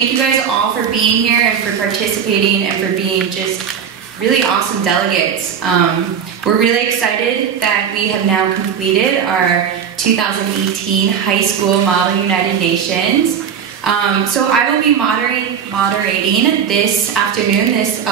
Thank you guys all for being here and for participating and for being just really awesome delegates. We're really excited that we have now completed our 2018 High School Model United Nations. So I will be moderating this afternoon, this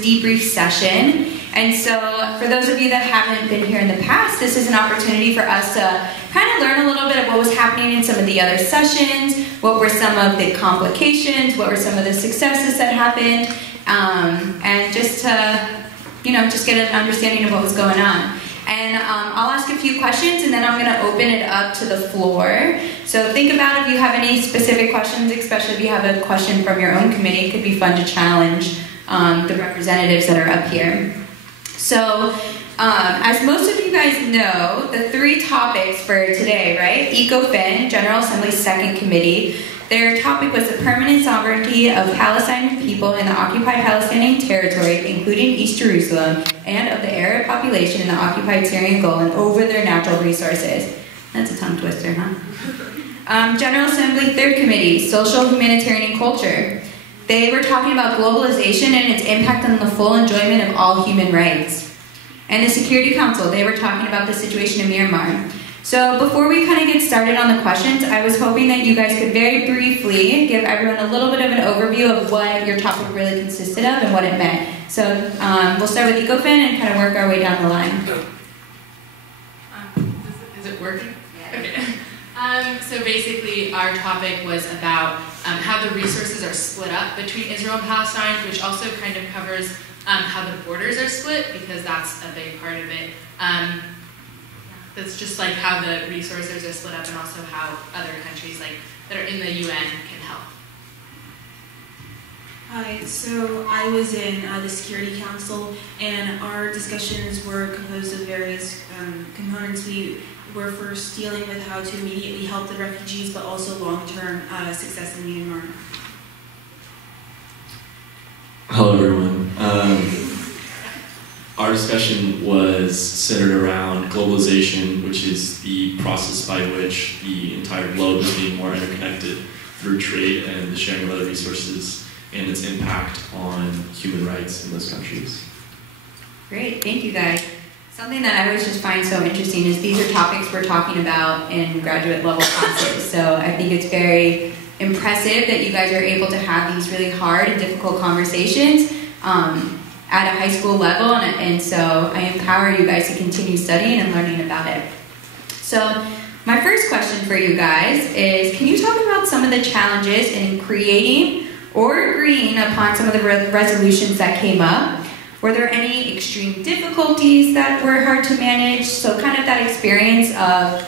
debrief session. And so for those of you that haven't been here in the past, this is an opportunity for us to kind of learn a little bit of what was happening in some of the other sessions, what were some of the complications, what were some of the successes that happened, and just to, just get an understanding of what was going on. And I'll ask a few questions and then I'm gonna open it up to the floor. So think about if you have any specific questions, especially if you have a question from your own committee. It could be fun to challenge the representatives that are up here. So, as most of you guys know, the three topics for today, right? ECOFIN, General Assembly's second committee, their topic was the permanent sovereignty of Palestinian people in the occupied Palestinian territory, including East Jerusalem, and of the Arab population in the occupied Syrian Golan over their natural resources. That's a tongue twister, huh? General Assembly third committee, social, humanitarian, and culture. They were talking about globalization and its impact on the full enjoyment of all human rights. And the Security Council, they were talking about the situation in Myanmar. So before we kind of get started on the questions, I was hoping that you guys could very briefly give everyone a little bit of an overview of what your topic really consisted of and what it meant. So we'll start with ECOFIN and kind of work our way down the line. Is it working? Yeah. Okay. So basically our topic was about how the resources are split up between Israel and Palestine, which also kind of covers how the borders are split, because that's a big part of it. That's just like how the resources are split up, and also how other countries like that are in the UN can help. Hi, so I was in the Security Council, and our discussions were composed of various components. We were first dealing with how to immediately help the refugees, but also long-term success in Myanmar. Hello, everyone. Our discussion was centered around globalization, which is the process by which the entire globe is being more interconnected through trade and the sharing of other resources, and its impact on human rights in those countries. Great, thank you guys. Something that I always just find so interesting is these are topics we're talking about in graduate level classes. So I think it's very impressive that you guys are able to have these really hard and difficult conversations at a high school level, and so I empower you guys to continue studying and learning about it. So my first question for you guys is, can you talk about some of the challenges in creating or agreeing upon some of the resolutions that came up? Were there any extreme difficulties that were hard to manage? So kind of that experience of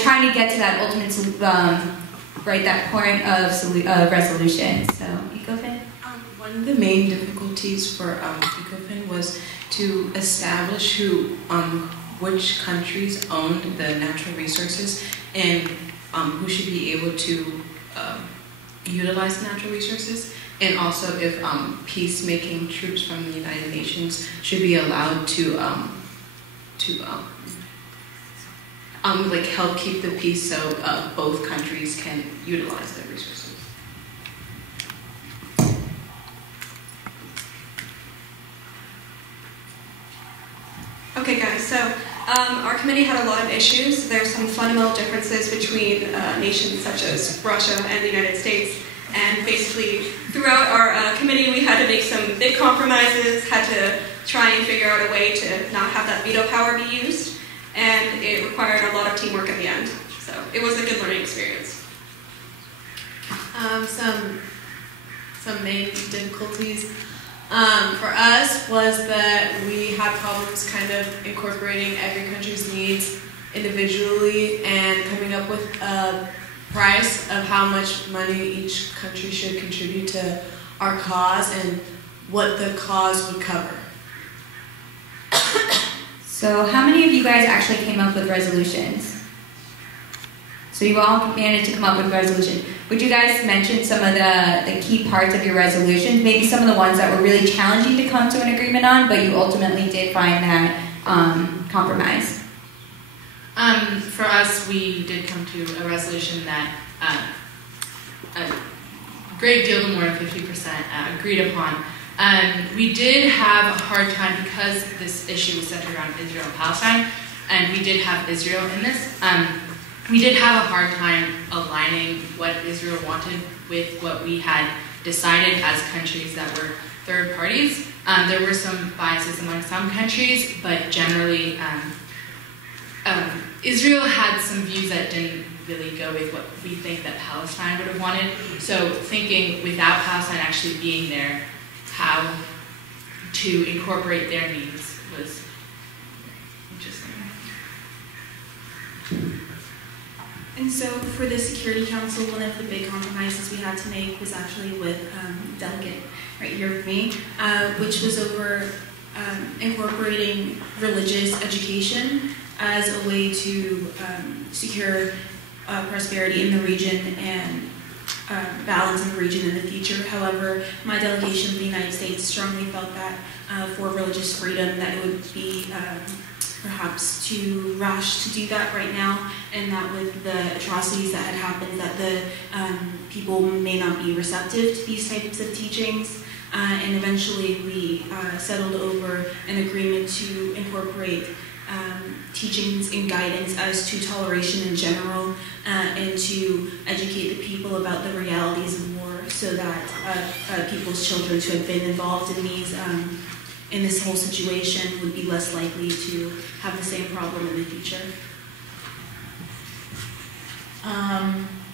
trying to get to that ultimate, that point of resolution. So, ECOFIN? One of the main difficulties for ECOFIN was to establish which countries owned the natural resources and who should be able to utilize the natural resources, and also if peacemaking troops from the United Nations should be allowed to help keep the peace, so both countries can utilize their resources. Okay guys, so our committee had a lot of issues. There's some fundamental differences between nations such as Russia and the United States. And basically, throughout our committee, we had to make some big compromises, had to try and figure out a way to not have that veto power be used. And it required a lot of teamwork at the end. So it was a good learning experience. Some main difficulties for us was that we had problems kind of incorporating every country's needs individually and coming up with a price of how much money each country should contribute to our cause and what the cause would cover. So how many of you guys actually came up with resolutions? So you all managed to come up with a resolution. Would you guys mention some of the key parts of your resolutions? Maybe some of the ones that were really challenging to come to an agreement on, but you ultimately did find that compromise? For us, we did come to a resolution that great deal more than 50% agreed upon. We did have a hard time because this issue was centered around Israel and Palestine, and we did have Israel in this. We did have a hard time aligning what Israel wanted with what we had decided as countries that were third parties. There were some biases among some countries, but generally Israel had some views that didn't really go with what we think that Palestine would have wanted. So thinking without Palestine actually being there, how to incorporate their needs was interesting. And so for the Security Council, one of the big compromises we had to make was actually with delegate right here with me, which was over incorporating religious education as a way to secure prosperity in the region and balance in the region in the future. However, my delegation of the United States strongly felt that for religious freedom that it would be perhaps too rash to do that right now, and that with the atrocities that had happened, that the people may not be receptive to these types of teachings. And eventually we settled over an agreement to incorporate teachings and guidance as to toleration in general, and to educate the people about the realities of war, so that people's children who have been involved in these in this whole situation would be less likely to have the same problem in the future.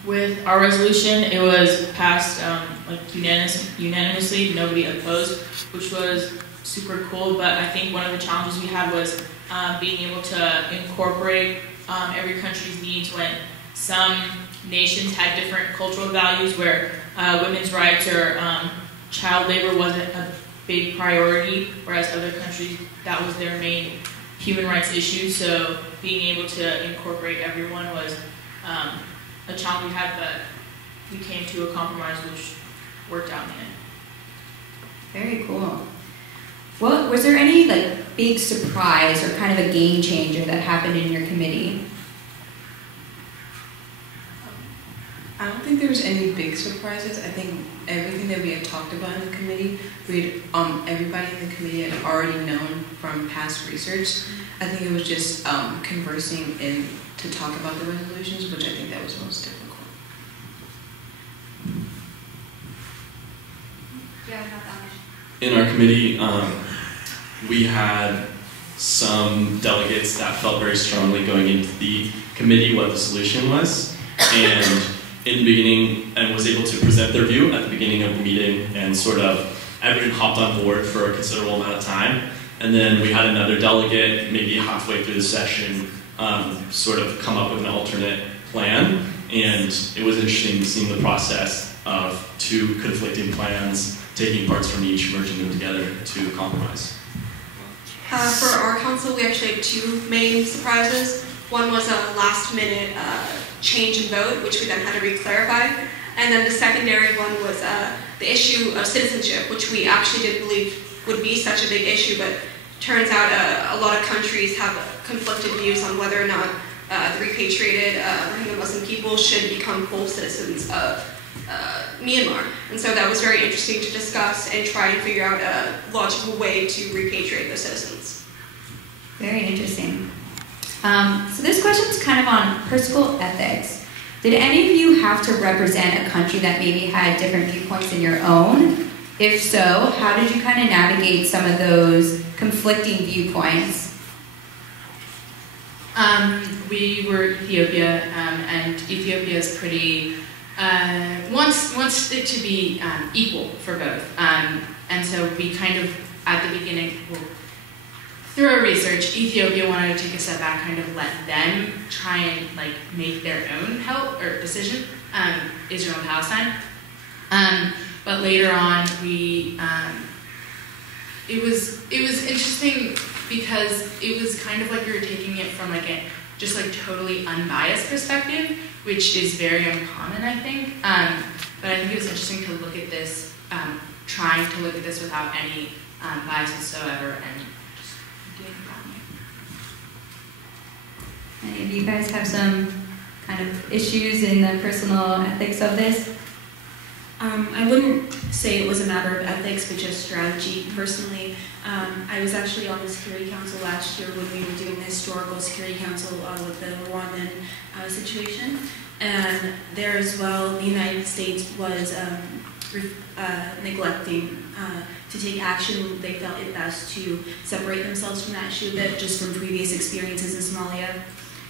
With our resolution, it was passed unanimously, nobody opposed, which was super cool. But I think one of the challenges we had was being able to incorporate every country's needs when some nations had different cultural values where women's rights or child labor wasn't a big priority, whereas other countries, that was their main human rights issue. So being able to incorporate everyone was a challenge we had, but we came to a compromise which worked out in the end. Very cool. Well, was there any big surprise or kind of a game changer that happened in your committee? I don't think there was any big surprises. I think everything that we had talked about in the committee, everybody in the committee had already known from past research. I think it was just conversing and to talk about the resolutions, which I think that was most difficult. Yeah, not that much. In our committee, we had some delegates that felt very strongly going into the committee what the solution was, and in the beginning, and was able to present their view at the beginning of the meeting, and sort of everyone hopped on board for a considerable amount of time. And then we had another delegate, maybe halfway through the session, sort of come up with an alternate plan, and it was interesting seeing the process of two conflicting plans, taking parts from each, merging them together to compromise. For our council, we actually had two main surprises. One was a last-minute change in vote, which we then had to re-clarify. And then the secondary one was the issue of citizenship, which we actually didn't believe would be such a big issue, but turns out a lot of countries have conflicted views on whether or not the repatriated Rohingya Muslim people should become full citizens of Myanmar. And so that was very interesting to discuss and try and figure out a logical way to repatriate those citizens. Very interesting. So this question is kind of on personal ethics. Did any of you have to represent a country that maybe had different viewpoints than your own? If so, how did you kind of navigate some of those conflicting viewpoints? We were Ethiopia, and Ethiopia is pretty wants it to be equal for both, and so we kind of at the beginning, through our research, Ethiopia wanted to take a step back, kind of let them try and make their own help or decision, Israel and Palestine. But later on, it was interesting because it was kind of like we were taking it from a just totally unbiased perspective, which is very uncommon, I think. But I think it was interesting to look at this, trying to look at this without any bias whatsoever, and just doing it that way. Any of you guys have some kind of issues in the personal ethics of this? I wouldn't say it was a matter of ethics, but just strategy. Personally, I was actually on the Security Council last year when we were doing the Historical Security Council with the Rwandan situation. And there as well, the United States was neglecting to take action. They felt it best to separate themselves from that issue a bit, just from previous experiences in Somalia.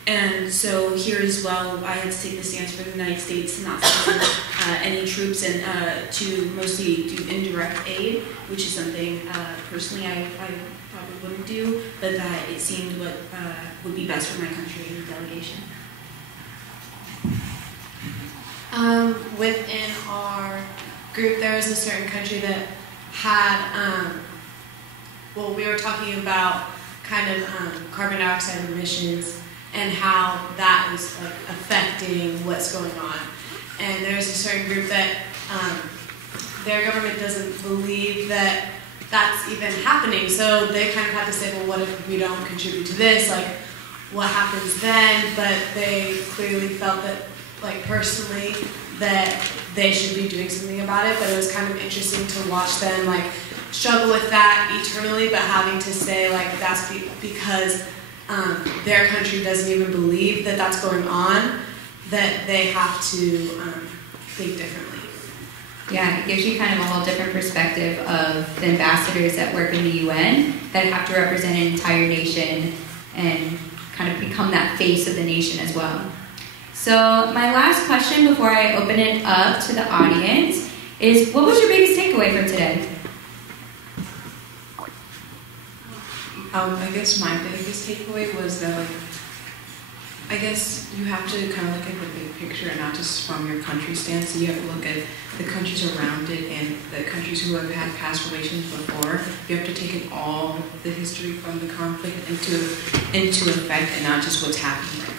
And so here as well, I had to take the stance for the United States to not send any troops and to mostly do indirect aid, which is something personally I probably wouldn't do, but that it seemed what would be best for my country and the delegation. Within our group, there was a certain country that had, well, we were talking about kind of carbon dioxide emissions and how that was like affecting what's going on. And there's a certain group that their government doesn't believe that that's even happening. So they kind of have to say, well, what if we don't contribute to this? Like, what happens then? But they clearly felt that, like, personally, that they should be doing something about it. But it was kind of interesting to watch them, like, struggle with that eternally, but having to say, like, that's because their country doesn't even believe that that's going on, that they have to think differently. Yeah, it gives you kind of a whole different perspective of the ambassadors that work in the UN that have to represent an entire nation and kind of become that face of the nation as well. So my last question before I open it up to the audience is, what was your biggest takeaway from today? I guess my biggest takeaway was that, like, I guess you have to kind of look at the big picture and not just from your country stance. So you have to look at the countries around it and the countries who have had past relations before. You have to take in all the history from the conflict into effect and not just what's happening right now.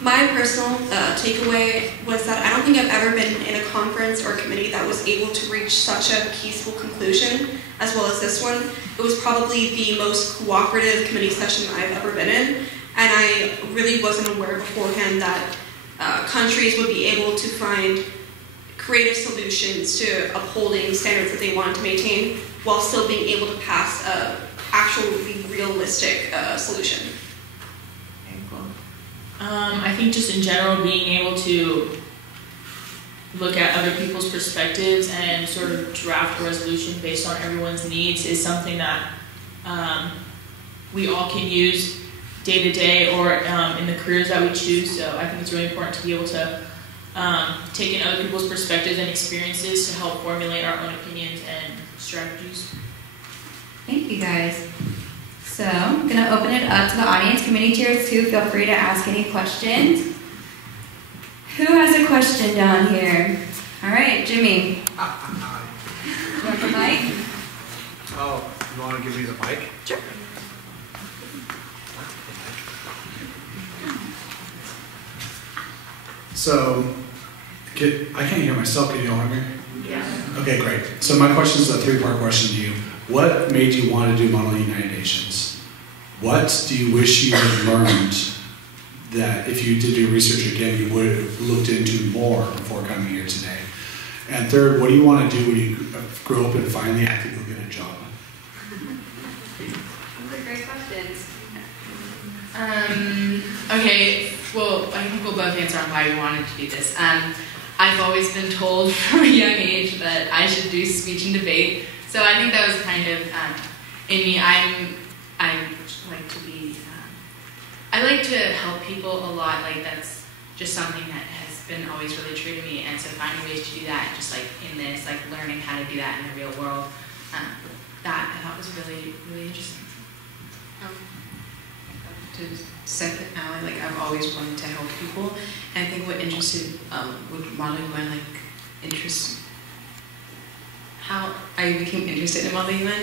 My personal takeaway was that I don't think I've ever been in a conference or a committee that was able to reach such a peaceful conclusion as well as this one. It was probably the most cooperative committee session I've ever been in, and I really wasn't aware beforehand that countries would be able to find creative solutions to upholding standards that they wanted to maintain while still being able to pass an actually realistic solution. I think just in general, being able to look at other people's perspectives and sort of draft a resolution based on everyone's needs is something that we all can use day to day or in the careers that we choose. So I think it's really important to be able to take in other people's perspectives and experiences to help formulate our own opinions and strategies. Thank you, guys. So I'm going to open it up to the audience. Committee chairs, too, feel free to ask any questions. Who has a question down here? All right, Jimmy. You want the mic? Oh, you want to give me the mic? Sure. So, I can't hear myself. Can you all hear me? Yeah. Okay, great. So my question is a three-part question to you. What made you want to do Model United Nations? What do you wish you had learned that if you did do research again, you would have looked into more before coming here today? And third, what do you want to do when you grow up and finally have to go get a job? Those are great questions. Okay, well, I think we'll both answer on why we wanted to do this. I've always been told from a young age that I should do speech and debate, so I think that was kind of in me. I like to help people a lot. Like, that's just something that has been always really true to me, and so finding ways to do that, just like in this, like learning how to do that in the real world, that I thought was really, really interesting. To second Allie, like, I've always wanted to help people, and I think what interested, what Model UN, like, interests, how I became interested in Model UN,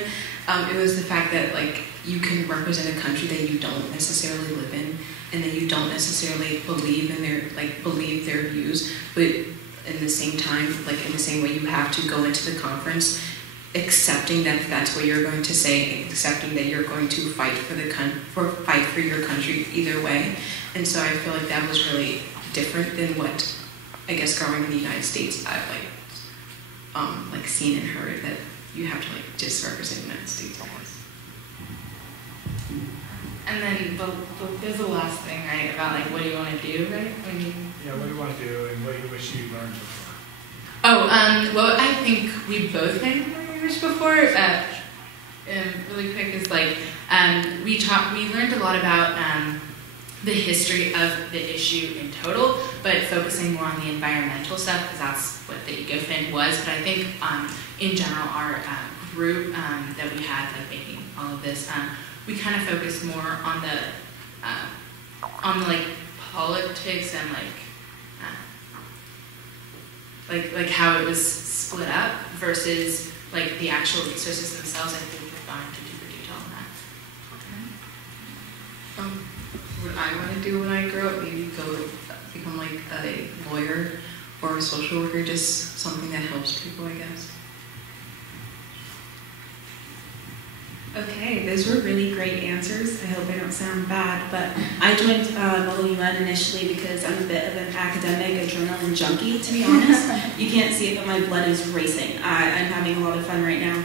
it was the fact that, like, you can represent a country that you don't necessarily live in, and that you don't necessarily believe in believe their views, but in the same time, like, in the same way, you have to go into the conference accepting that that's what you're going to say, accepting that you're going to fight for your country either way. And so I feel like that was really different than what I guess growing in the United States, I've like seen and heard that you have to like just represent the United States, I guess. And then there's the last thing, right, about like what do you want to do, right? Yeah, what do you want to do and what you wish you learned before? Oh, well, I think we both kind of learned before. Really quick is like we learned a lot about the history of the issue in total, but focusing more on the environmental stuff because that's what the EcoFin was. But I think in general, our group that we had like making all of this, we kind of focused more on the like politics and like how it was split up versus like the actual resources themselves. I think we've gone into deeper detail on that. What I want to do when I grow up, maybe become like a lawyer or a social worker, just something that helps people, I guess. Okay, those were really great answers. I hope I don't sound bad, but I joined Model UN initially because I'm a bit of an academic, adrenaline junkie, to be honest. You can't see it, but my blood is racing. I'm having a lot of fun right now.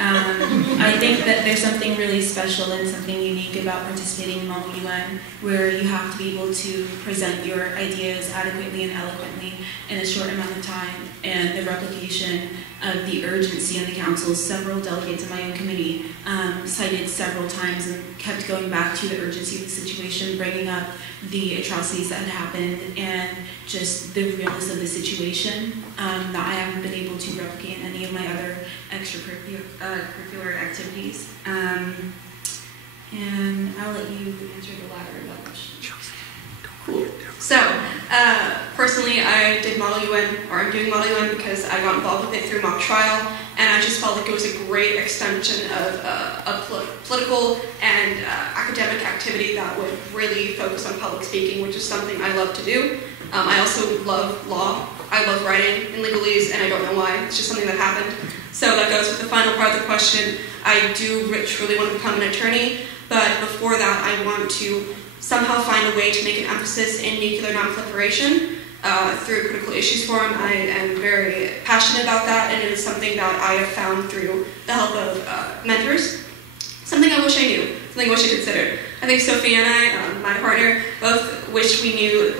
I think that there's something really special and something unique about participating in Model UN, where you have to be able to present your ideas adequately and eloquently in a short amount of time, and the replication of the urgency in the council. Several delegates in my own committee cited several times and kept going back to the urgency of the situation, bringing up the atrocities that had happened and just the realness of the situation that I haven't been able to replicate in any of my other extracurricular activities. And I'll let you answer the latter question. Cool. So, personally, I did Model UN, or I'm doing Model UN because I got involved with it through mock trial, and I just felt like it was a great extension of a political and academic activity that would really focus on public speaking, which is something I love to do. I also love law. I love writing in legalese, and I don't know why. It's just something that happened. So that goes with the final part of the question. I do truly want to become an attorney, but before that, I want to somehow find a way to make an emphasis in nuclear non-proliferation through a critical issues forum. I am very passionate about that, and it is something that I have found through the help of mentors. Something I wish I knew, something I wish I considered. I think Sophia and I, my partner, both wish we knew,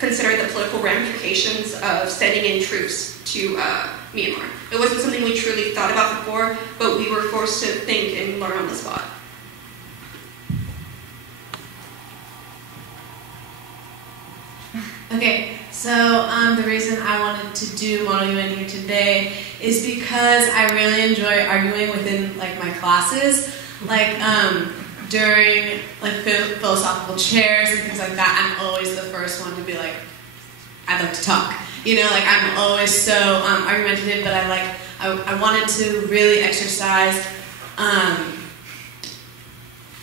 considered the political ramifications of sending in troops to Myanmar. It wasn't something we truly thought about before, but we were forced to think and learn on the spot. Okay, so the reason I wanted to do Model UN here today is because I really enjoy arguing within like my classes, like during like philosophical chairs and things like that. I'm always the first one to be like, I'd like to talk. You know, like I'm always so argumentative, but I wanted to really exercise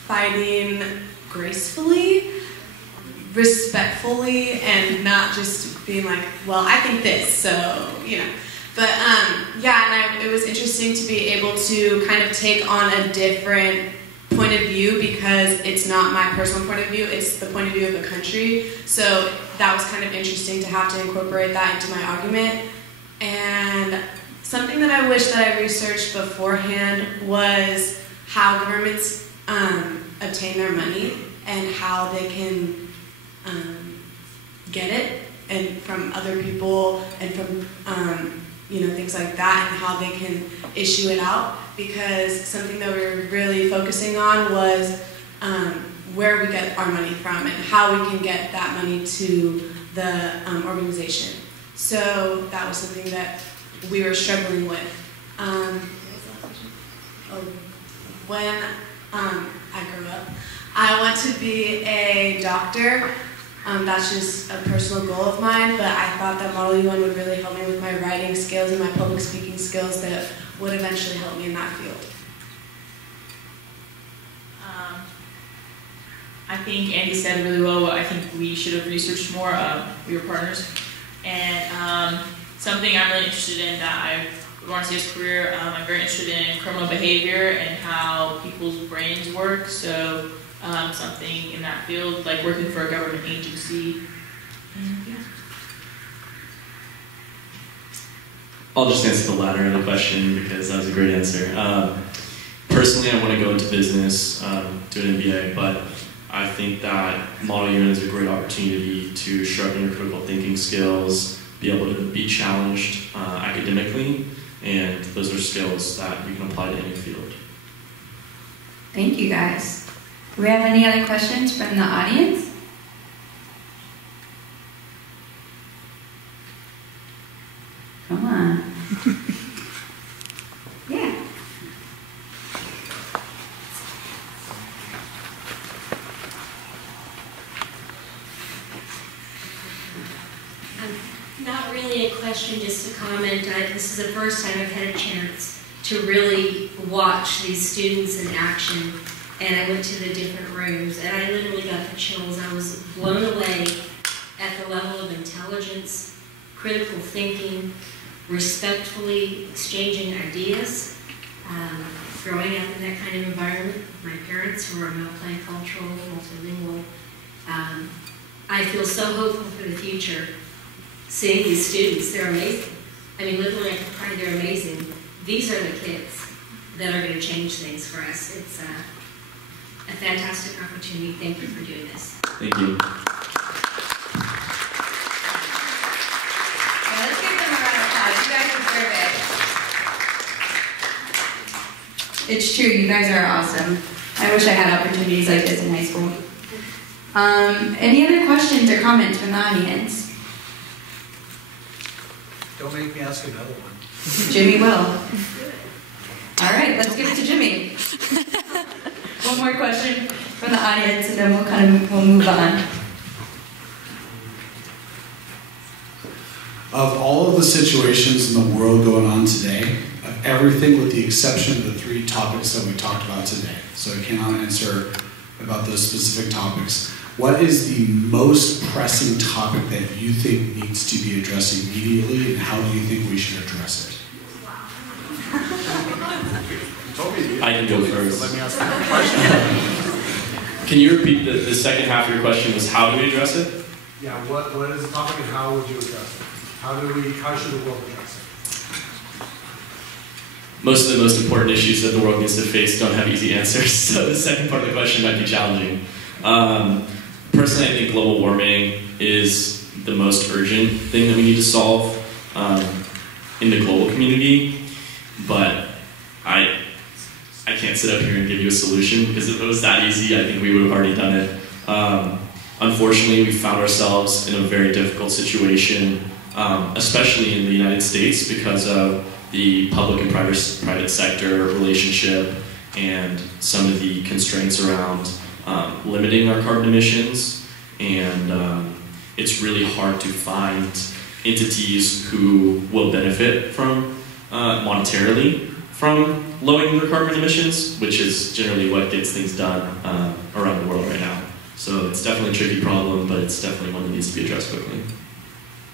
fighting gracefully, respectfully, and not just being like, well, I think this, so, you know. But, yeah, and it was interesting to be able to kind of take on a different point of view, because it's not my personal point of view, it's the point of view of the country. So that was kind of interesting to have to incorporate that into my argument. And something that I wish that I researched beforehand was how governments obtain their money and how they can get it, and from other people, and from you know, things like that, and how they can issue it out. Because something that we were really focusing on was where we get our money from and how we can get that money to the organization. So that was something that we were struggling with. When I grew up, I want to be a doctor. That's just a personal goal of mine, but I thought that Model UN would really help me with my writing skills and my public speaking skills that would eventually help me in that field. I think Andy said really well. I think we should have researched more. We were partners. And something I'm really interested in that I want to see as a career, I'm very interested in criminal behavior and how people's brains work. So something in that field, like working for a government agency. And, yeah. I'll just answer the latter of the question because that was a great answer. Personally, I want to go into business, do an MBA, but I think that Model UN is a great opportunity to sharpen your critical thinking skills, be able to be challenged academically, and those are skills that you can apply to any field. Thank you, guys. Do we have any other questions from the audience? Come on. Yeah. Not really a question, just a comment. This is the first time I've had a chance to really watch these students in action, and I went to the different rooms, and I literally got the chills. I was blown away at the level of intelligence, critical thinking, respectfully exchanging ideas. Growing up in that kind of environment, my parents who are multicultural, multilingual, I feel so hopeful for the future. Seeing these students, they're amazing. I mean, literally, I can cry, they're amazing. These are the kids that are going to change things for us. It's a fantastic opportunity. Thank you for doing this. Thank you. Yeah, let's give them a round of applause. You guys deserve it. It's true, you guys are awesome. I wish I had opportunities like this in high school. Any other questions or comments from the audience? Don't make me ask another one. Jimmy will. All right, let's give it to Jimmy. One more question from the audience, and then we'll move on. Of all of the situations in the world going on today, of everything with the exception of the 3 topics that we talked about today, so I cannot answer about those specific topics, what is the most pressing topic that you think needs to be addressed immediately, and how do you think we should address it? I can go first. Let me ask that question. Can you repeat the second half of your question? Was how do we address it? Yeah, what is the topic and how would you address it? How should the world address it? Most of the most important issues that the world needs to face don't have easy answers, so the second part of the question might be challenging. Personally, I think global warming is the most urgent thing that we need to solve in the global community, but I can't sit up here and give you a solution, because if it was that easy, I think we would have already done it. Unfortunately, we found ourselves in a very difficult situation, especially in the United States, because of the public and private sector relationship and some of the constraints around limiting our carbon emissions, and it's really hard to find entities who will benefit from monetarily from lowering their carbon emissions, which is generally what gets things done around the world right now. So it's definitely a tricky problem, but it's definitely one that needs to be addressed quickly.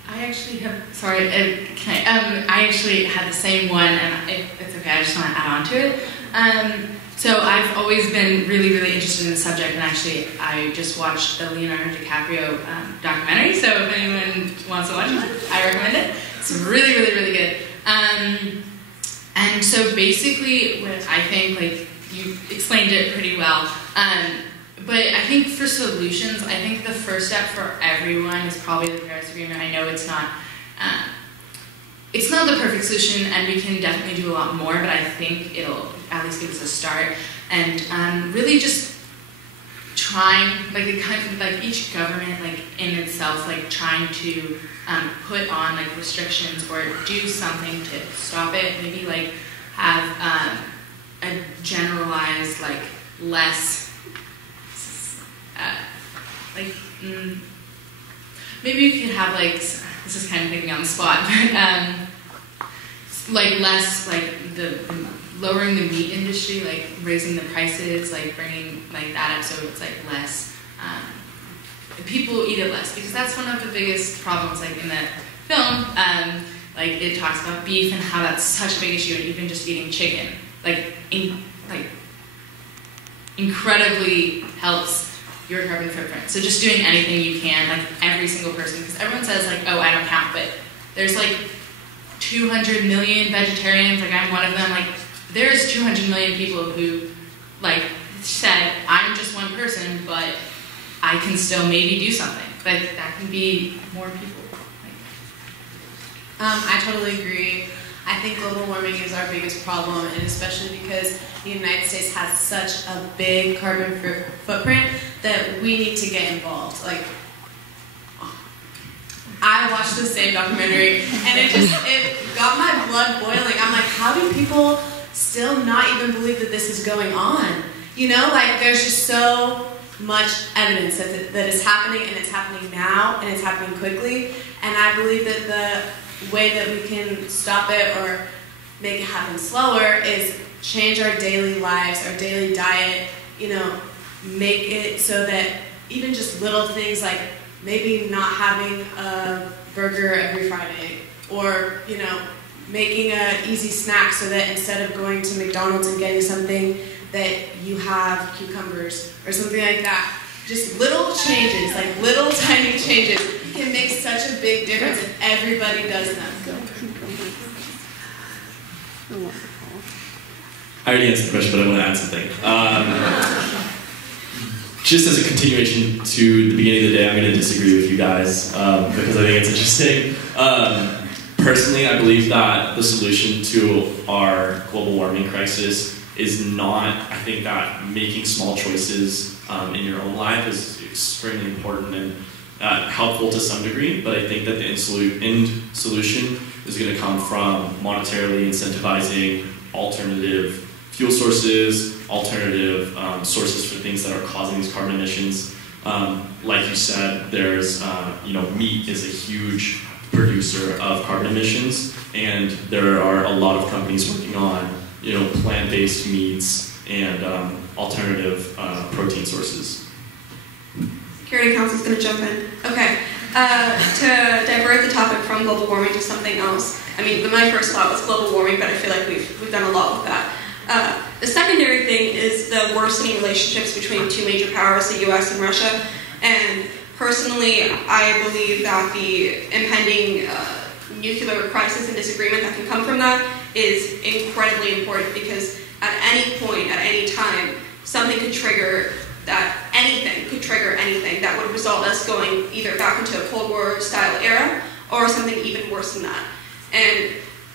I actually have, sorry, I actually had the same one, and it's okay, I just want to add on to it. So I've always been really, really interested in the subject, and actually I just watched the Leonardo DiCaprio documentary, so if anyone wants to watch it, I recommend it. It's really, really, really good. And so basically, what I think, like, you explained it pretty well, but I think for solutions, I think the first step for everyone is probably the Paris Agreement. I know it's not the perfect solution, and we can definitely do a lot more, but I think it'll at least give us a start. And really just trying, like each government, like in itself, like trying to put on like restrictions or do something to stop it. Maybe like have a generalized, like less, maybe you could have like, this is kind of thinking on the spot, but like less, like the lowering the meat industry, like raising the prices, like bringing like that up so it's like less, people eat it less, because that's one of the biggest problems, like in the film, like it talks about beef and how that's such a big issue, and even just eating chicken, like incredibly helps your carbon footprint. So just doing anything you can, like every single person, because everyone says like, oh, I don't count, but there's like 200 million vegetarians, like I'm one of them, like there's 200 million people who like said, I'm just one person, but I can still maybe do something. But that can be more people. I totally agree. I think global warming is our biggest problem, and especially because the United States has such a big carbon footprint that we need to get involved. Like, I watched the same documentary, and it got my blood boiling. I'm like, how do people still not even believe that this is going on? You know, like there's just so much evidence that it's happening, and it's happening now, and it's happening quickly. And I believe that the way that we can stop it or make it happen slower is change our daily lives, our daily diet, you know, make it so that even just little things like maybe not having a burger every Friday, or, you know, making an easy snack so that instead of going to McDonald's and getting something that you have cucumbers or something like that. Just little changes, like little tiny changes can make such a big difference if everybody does them. I already answered the question, but I want to add something. Just as a continuation to the beginning of the day, I'm going to disagree with you guys because I think it's interesting. Personally, I believe that the solution to our global warming crisis is not, I think that making small choices in your own life is extremely important and helpful to some degree, but I think that the end solution is going to come from monetarily incentivizing alternative fuel sources, alternative sources for things that are causing these carbon emissions. Like you said, there's, meat is a huge producer of carbon emissions, and there are a lot of companies working on, plant-based meats and alternative protein sources. Security Council's going to jump in. Okay. To divert the topic from global warming to something else. I mean, my first thought was global warming, but I feel like we've done a lot with that. The secondary thing is the worsening relationships between two major powers, the US and Russia. And personally, I believe that the impending nuclear crisis and disagreement that can come from that is incredibly important, because at any point, at any time, something could trigger that, anything could trigger anything that would result us going either back into a Cold War style era or something even worse than that. And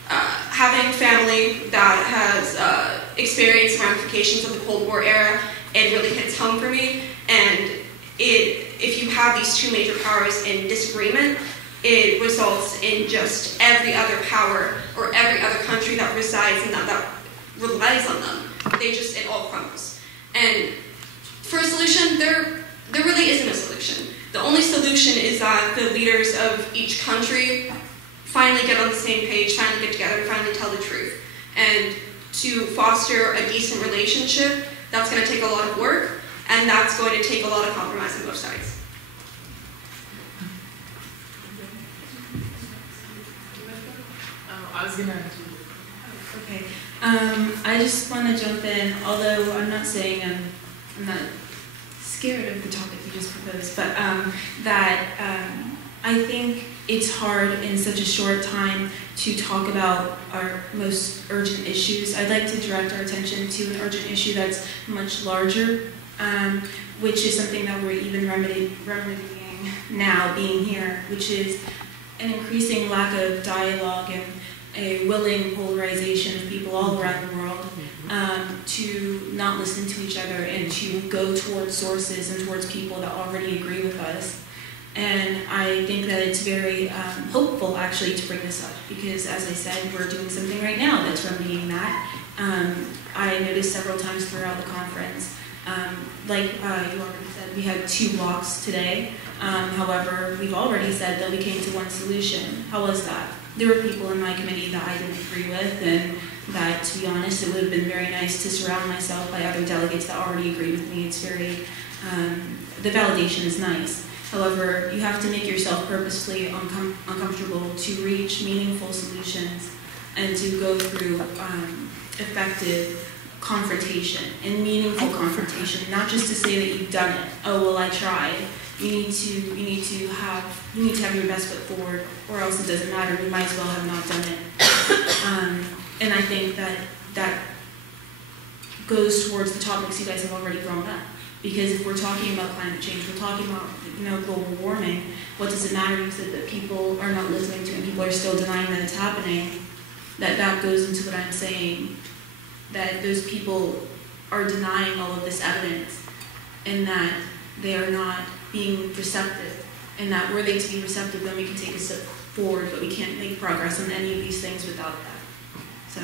having family that has experienced ramifications of the Cold War era, it really hits home for me. And if you have these two major powers in disagreement, it results in just every other power or every other country that resides in them, that relies on them. It all crumbles. And for a solution, there really isn't a solution. The only solution is that the leaders of each country finally get on the same page, finally get together, and finally tell the truth. And to foster a decent relationship, that's going to take a lot of work, and that's going to take a lot of compromise on both sides. I was gonna. Okay. I just want to jump in, although I'm not saying I'm not scared of the topic you just proposed, but I think it's hard in such a short time to talk about our most urgent issues. I'd like to direct our attention to an urgent issue that's much larger, which is something that we're even remedying now, being here, which is an increasing lack of dialogue and a willing polarization of people all around the world to not listen to each other and to go towards sources and towards people that already agree with us. And I think that it's very hopeful, actually, to bring this up, because, as I said, we're doing something right now that's remedying that. I noticed several times throughout the conference, like you already said, we had 2 blocks today. However, we've already said that we came to one solution. How was that? There were people in my committee that I didn't agree with, and that, to be honest, it would have been very nice to surround myself by other delegates that already agree with me. It's very, the validation is nice. However, you have to make yourself purposefully uncomfortable to reach meaningful solutions and to go through effective confrontation and meaningful confrontation, not just to say that you've done it. Oh, well, I tried. you need to have your best foot forward, or else it doesn't matter. You might as well have not done it. And I think that goes towards the topics you guys have already brought up. Because if we're talking about climate change, we're talking about global warming, what does it matter? You said that people are not listening to it, and people are still denying that it's happening. That goes into what I'm saying, that those people are denying all of this evidence, and that they are not being receptive, and that were they to be receptive, then we can take a step forward, but we can't make progress on any of these things without that. So.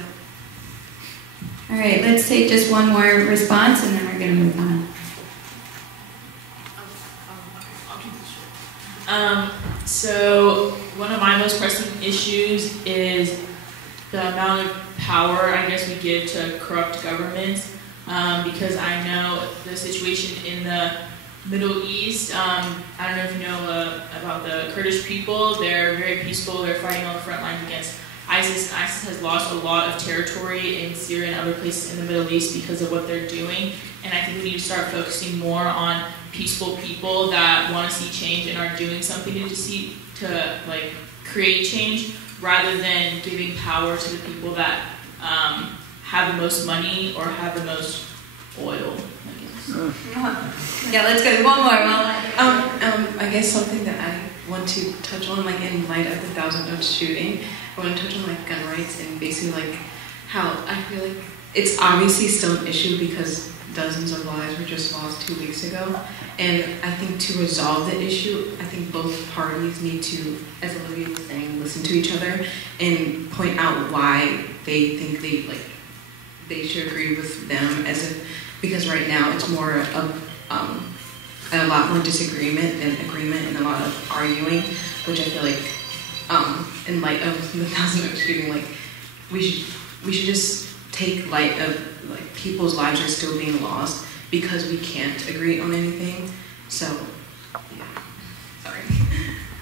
All right, let's take just one more response, and then we're going to move on. So one of my most pressing issues is the amount of power, I guess, we give to corrupt governments, because I know the situation in the Middle East. I don't know if you know about the Kurdish people. They're very peaceful. They're fighting on the front lines against ISIS. ISIS has lost a lot of territory in Syria and other places in the Middle East because of what they're doing. And I think we need to start focusing more on peaceful people that want to see change and are doing something to create change, rather than giving power to the people that have the most money or have the most oil, I guess. Yeah, let's go. One more. I guess something that I want to touch on, in light of the Thousand Oaks shooting, I want to touch on gun rights and basically how I feel like it's obviously still an issue because dozens of lives were just lost 2 weeks ago. And I think to resolve the issue, I think both parties need to, as Olivia was saying, listen to each other and point out why they think they should agree with them, because right now it's more of a lot more disagreement than agreement and a lot of arguing, which I feel like in light of the Thousand Oaks shooting, we should just take light of people's lives are still being lost because we can't agree on anything. So, yeah. Sorry.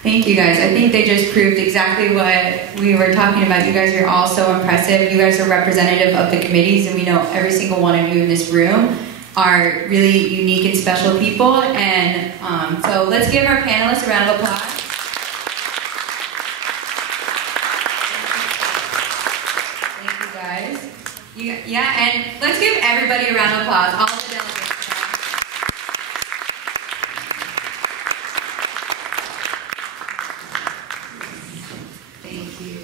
Thank you guys. I think they just proved exactly what we were talking about. You guys are all so impressive. You guys are representative of the committees, and we know every single one of you in this room are really unique and special people. And so let's give our panelists a round of applause. Thank you guys. And let's give everybody a round of applause. All the delegates. Thank you.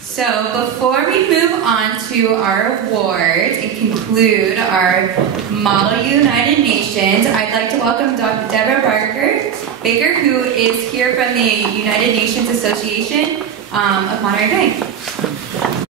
So before we move on to our awards and conclude our Model United Nations, I'd like to welcome Dr. Deborah Baker, who is here from the United Nations Association of Monterey Bay.